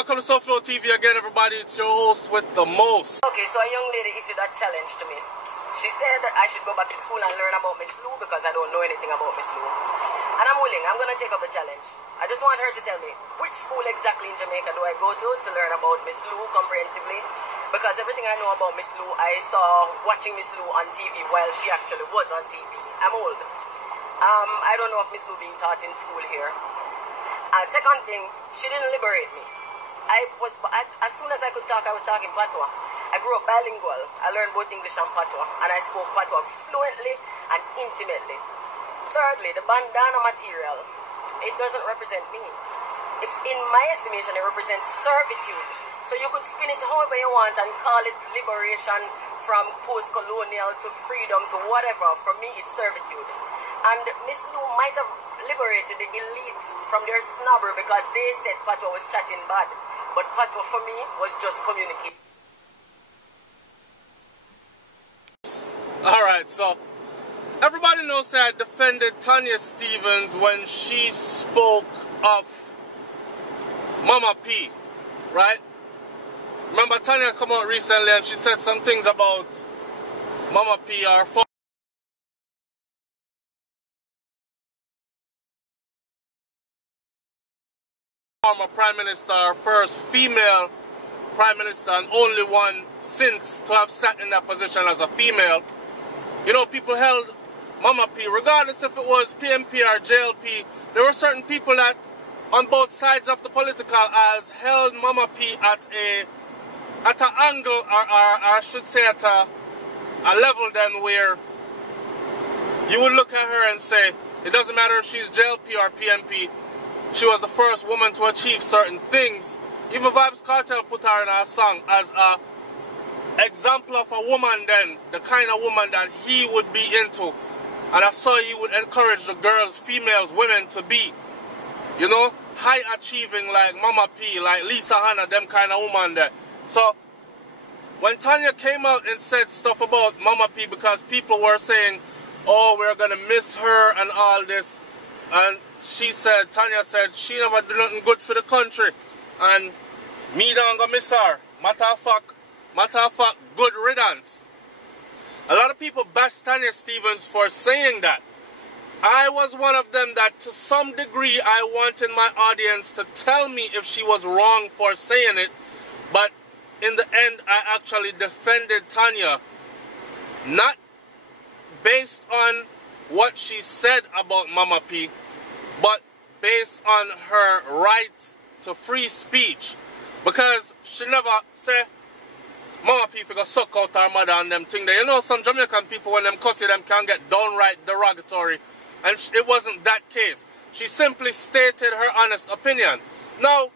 welcome to Soulflow TV again, everybody. It's your host with the most. Okay, so a young lady issued a challenge to me. She said that I should go back to school and learn about Miss Lou because I don't know anything about Miss Lou. And I'm willing. I'm going to take up the challenge. I just want her to tell me which school exactly in Jamaica do I go to learn about Miss Lou comprehensively. Because everything I know about Miss Lou, I saw watching Miss Lou on TV while she actually was on TV. I'm old. I don't know if Miss Lou being taught in school here. And second thing, she didn't liberate me. As soon as I could talk, I was talking Patois. I grew up bilingual. I learned both English and Patois, and I spoke Patois fluently and intimately. Thirdly, the bandana material, it doesn't represent me. It's, in my estimation, it represents servitude. So you could spin it however you want and call it liberation from post-colonial to freedom to whatever. For me, it's servitude. And Miss Lou might have liberated the elite from their snobbery because they said Patois was chatting bad. But Patois for me was just communicating. Alright, so everybody knows that I defended Tanya Stevens when she spoke of Mama P, right? Remember, Tanya come out recently and she said some things about Mama P, our former Prime Minister, our first female Prime Minister and only one since to have sat in that position as a female. You know, people held Mama P, regardless if it was PMP or JLP, there were certain people that on both sides of the political aisles held Mama P at an angle, or I should say at a level then where you would look at her and say, it doesn't matter if she's JLP or PMP, she was the first woman to achieve certain things. Even Vybz Kartel put her in our song as a example of a woman then, the kind of woman that he would be into. And I saw he would encourage the girls, females, women to be, you know, high achieving like Mama P, like Lisa Hanna, them kind of woman there. So when Tanya came out and said stuff about Mama P because people were saying, oh, we're going to miss her and all this, and she said, Tanya said, she never did nothing good for the country, and me don't go miss her. Matter of fact, good riddance. A lot of people bash Tanya Stevens for saying that. I was one of them that to some degree I wanted my audience to tell me if she was wrong for saying it, but in the end I actually defended Tanya, not based on what she said about Mama P, but based on her right to free speech. Because she never said Mama P figure suck out her mother and them thing there. You know, some Jamaican people, when them cussy, them can get downright derogatory. And it wasn't that case. She simply stated her honest opinion. Now,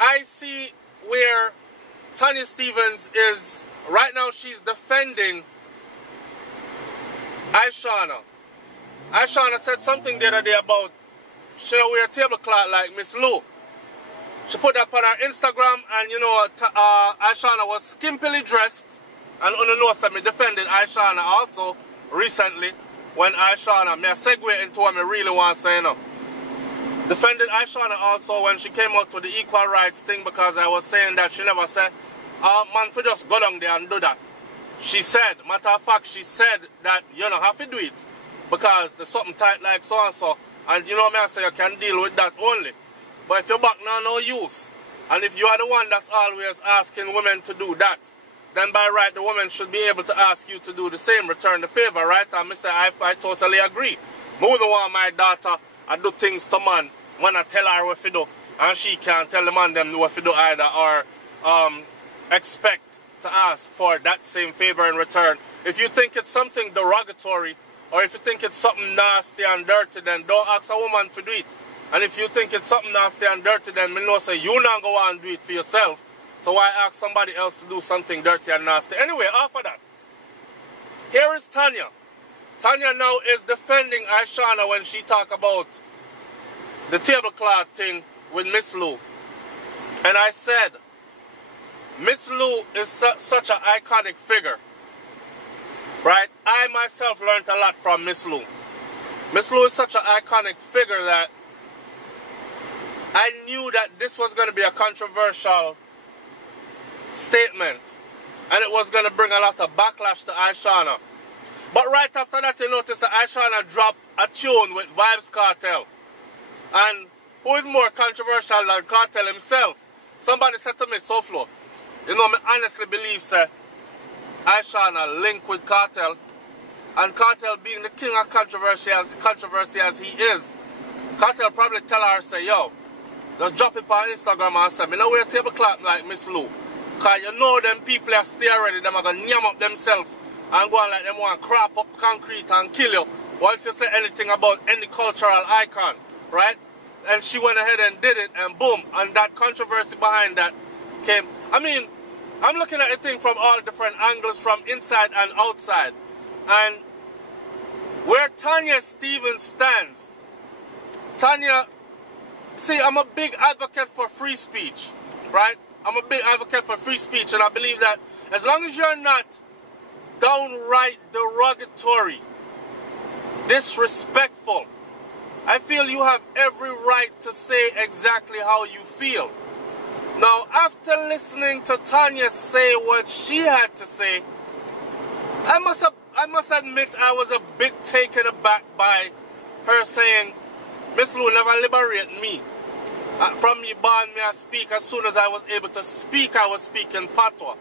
I see where Tanya Stevens is, right now she's defending ISHAWNA. ISHAWNA said something the other day about she don't wear a tablecloth like Miss Lou. She put that on her Instagram, and you know, ISHAWNA was skimpily dressed. And on the note, I defended ISHAWNA also recently when ISHAWNA, may I segue into what I really want to say now. Defended ISHAWNA also when she came out with the equal rights thing because I was saying that she never said, man, for just go down there and do that. She said, matter of fact, she said that you don't have to do it because there's something tight like so and so. And you know me, I say you can deal with that only. But if you're back now, no use. And if you are the one that's always asking women to do that, then by right, the woman should be able to ask you to do the same, return the favor, right? And I say, I totally agree. I wouldn't want my daughter to do things to man when I tell her what to do, and she can't tell the man them what to do either, or expect to ask for that same favor in return. If you think it's something derogatory, or if you think it's something nasty and dirty, then don't ask a woman to do it. And if you think it's something nasty and dirty, then me know say you not go on and do it for yourself. So why ask somebody else to do something dirty and nasty? Anyway, after that, here is Tanya. Tanya now is defending ISHAWNA when she talk about the tablecloth thing with Miss Lou. And I said, Miss Lou is such an iconic figure. Right? I myself learned a lot from Miss Lou. Miss Lou is such an iconic figure that I knew that this was going to be a controversial statement, and it was going to bring a lot of backlash to ISHAWNA. But right after that, you notice that ISHAWNA dropped a tune with Vybz Kartel. And who is more controversial than Kartel himself? Somebody said to me, Soflo, you know, I honestly believe, sir, ISHAWNA linked with Kartel, and Kartel being the king of controversy as he is, Kartel probably tell her, say, yo, just drop it on Instagram and say, me know wear a tablecloth like Miss Lou. Because you know them people are stay ready, them are going to yam up themselves and go on like them want to crop up concrete and kill you once you say anything about any cultural icon, right? And she went ahead and did it, and boom, and that controversy behind that came. I mean, I'm looking at the thing from all different angles, from inside and outside. And where Tanya Stevens stands, Tanya, see, I'm a big advocate for free speech, right? I'm a big advocate for free speech, and I believe that as long as you're not downright derogatory, disrespectful, I feel you have every right to say exactly how you feel. Now, after listening to Tanya say what she had to say, I must admit I was a bit taken aback by her saying, Miss Lou never liberate me. From me born, me I speak. As soon as I was able to speak, I was speaking Patois.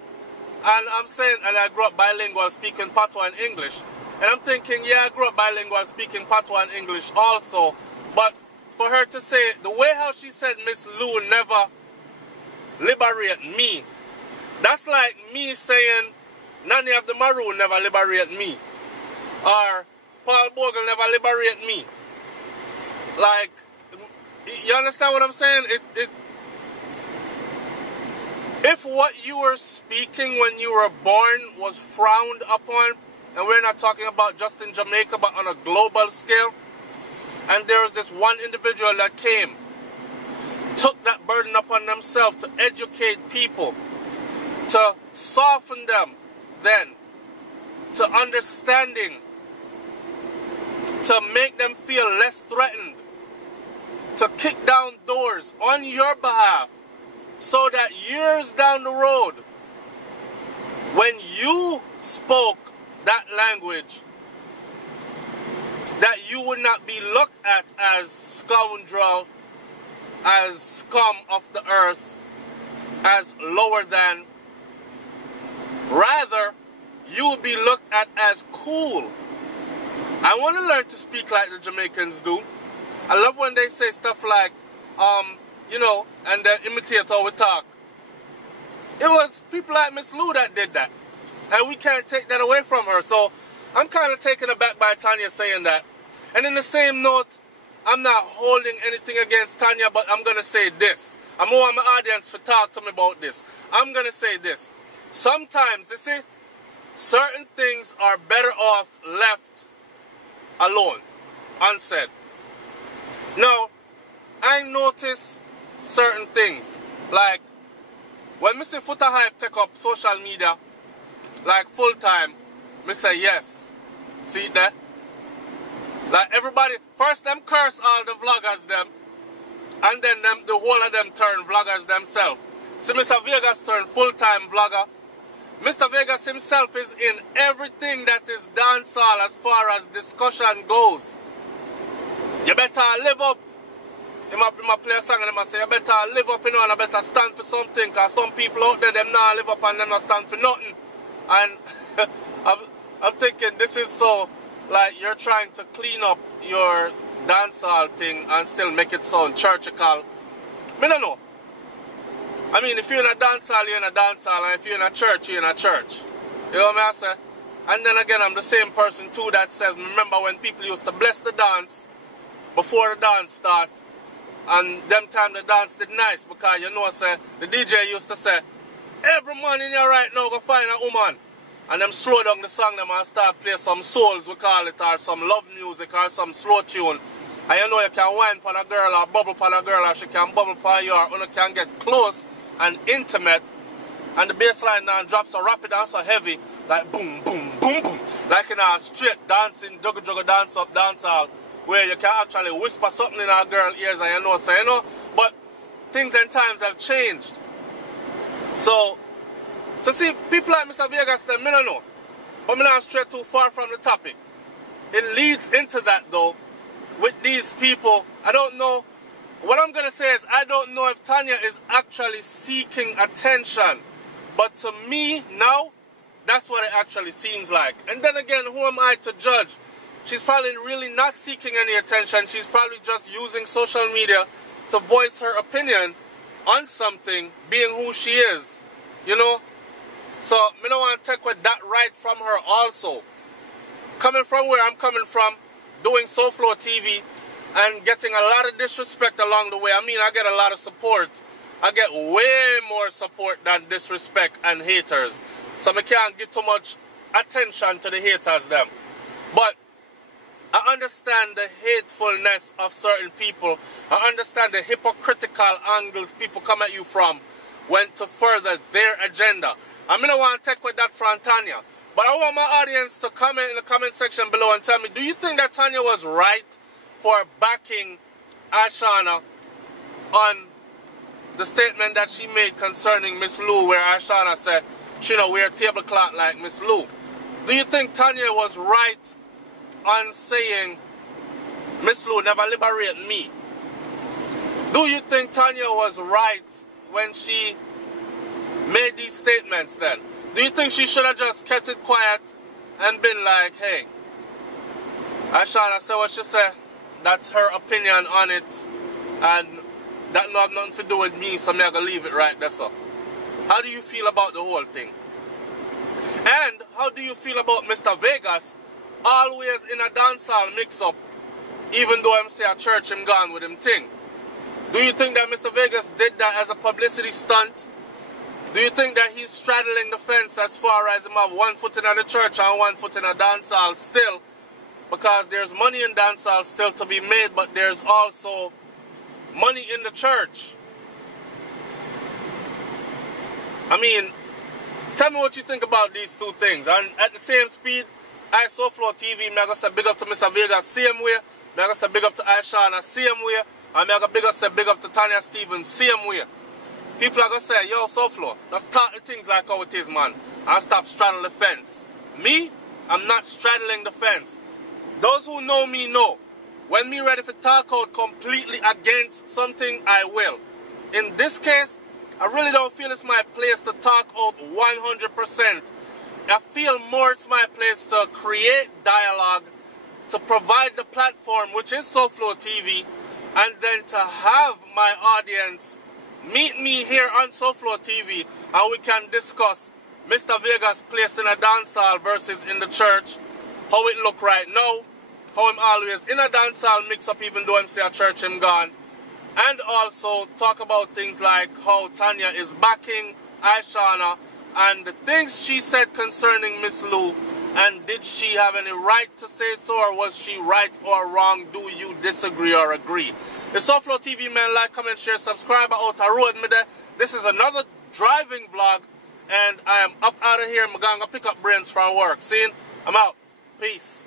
And I'm saying, and I grew up bilingual, speaking Patois and English. And I'm thinking, yeah, I grew up bilingual, speaking Patois and English also. But for her to say, the way how she said Miss Lou never liberate me, that's like me saying Nanny of the Maroon never liberate me. Or Paul Bogle never liberate me. Like, you understand what I'm saying? If what you were speaking when you were born was frowned upon, and we're not talking about just in Jamaica, but on a global scale, and there was this one individual that came, took that burden upon themselves to educate people, to soften them then, to understanding, to make them feel less threatened, to kick down doors on your behalf, so that years down the road, when you spoke that language, that you would not be looked at as scoundrel, as scum of the earth, as lower than. Rather, you would be looked at as cool. I want to learn to speak like the Jamaicans do. I love when they say stuff like, you know, and then imitate how we talk. It was people like Miss Lou that did that. And we can't take that away from her. So I'm kind of taken aback by Tanya saying that. And in the same note, I'm not holding anything against Tanya, but I'm going to say this. I want my audience to talk to me about this. I'm going to say this. Sometimes, you see, certain things are better off left alone, unsaid. Now, I notice certain things. Like, when Mr. Footer Hype take up social media, like full time, me say yes. See that? Like everybody, first them curse all the vloggers them, and then them, the whole of them turn vloggers themselves. See, Mr. Vegas turn full-time vlogger. Mr. Vegas himself is in everything that is dancehall as far as discussion goes. You better live up. He might play a song and he might say, you better live up, you know, and I better stand for something, because some people out there, them not live up and them not stand for nothing. And I'm thinking, this is so, like, you're trying to clean up your dancehall thing and still make it sound churchical. I don't know. I mean, if you're in a dancehall, you're in a dancehall, and if you're in a church, you're in a church. You know what I say? And then again, I'm the same person too that says, remember when people used to bless the dance before the dance start, and them time the dance did nice, because you know, say, the DJ used to say, every man in here right now go find a woman. And them slow down the song, them and start play some souls, we call it, or some love music, or some slow tune. And you know you can whine for a girl, or bubble for a girl, or she can bubble for you, or you can get close and intimate. And the bass line now drops so rapid and so heavy, like boom, boom, boom, boom. Like in a straight dancing, juggle dance up, dancehall, where you can actually whisper something in a girl's ears and you know, so you know. But things and times have changed. So, to see people like Mr. Vegas, then I don't know. But I'm not straight too far from the topic. It leads into that though, with these people. I don't know. What I'm going to say is, I don't know if Tanya is actually seeking attention. But to me, now, that's what it actually seems like. And then again, who am I to judge? She's probably really not seeking any attention. She's probably just using social media to voice her opinion on something, being who she is. You know? So, I don't want to take with that right from her also. Coming from where I'm coming from, doing SoFlo TV, and getting a lot of disrespect along the way. I mean, I get a lot of support. I get way more support than disrespect and haters. So I can't give too much attention to the haters them. But I understand the hatefulness of certain people. I understand the hypocritical angles people come at you from when to further their agenda. I mean, I want to take with that from Tanya. But I want my audience to comment in the comment section below and tell me, do you think that Tanya was right for backing Ashana on the statement that she made concerning Miss Lou, where Ashana said she don't wear tablecloth like Miss Lou? Do you think Tanya was right on saying Miss Lou never liberate me? Do you think Tanya was right when she made these statements then? Do you think she should have just kept it quiet and been like, hey, Ashana said what she said, that's her opinion on it, and that not have nothing to do with me, so I'm going to leave it right there, so. How do you feel about the whole thing? And how do you feel about Mr. Vegas always in a dancehall mix-up, even though I'm say a church him gone with him thing? Do you think that Mr. Vegas did that as a publicity stunt? Do you think that he's straddling the fence as far as him have one foot in the church and one foot in a dancehall still? Because there's money in dancehall still to be made, but there's also money in the church. I mean, tell me what you think about these two things. And at the same speed, SoFlo TV, I'm going to say big up to Mr. Vegas, same way. I'm going to say big up to ISHAWNA, same way. And I'm going to say big up to Tanya Stevens, same way. People are going to say, yo, SoFlo, let's talk the things like how it is, man. And stop straddling the fence. Me, I'm not straddling the fence. Those who know me know. When me ready to talk out completely against something, I will. In this case, I really don't feel it's my place to talk out 100%. I feel more it's my place to create dialogue, to provide the platform, which is SoFlo TV, and then to have my audience meet me here on SoFlo TV, and we can discuss Mr. Vegas' place in a dancehall versus in the church, how it look right now, how I'm always in a dancehall mix-up even though I'm say a church him gone, and also talk about things like how Tanya is backing ISHAWNA and the things she said concerning Miss Lou, and did she have any right to say so, or was she right or wrong? Do you disagree or agree? It's SoFlo TV, man. Like, comment, share, subscribe. Out a road me there. This is another driving vlog, and I am up out of here. I'm going to pick up brains from work. See you? I'm out. Peace.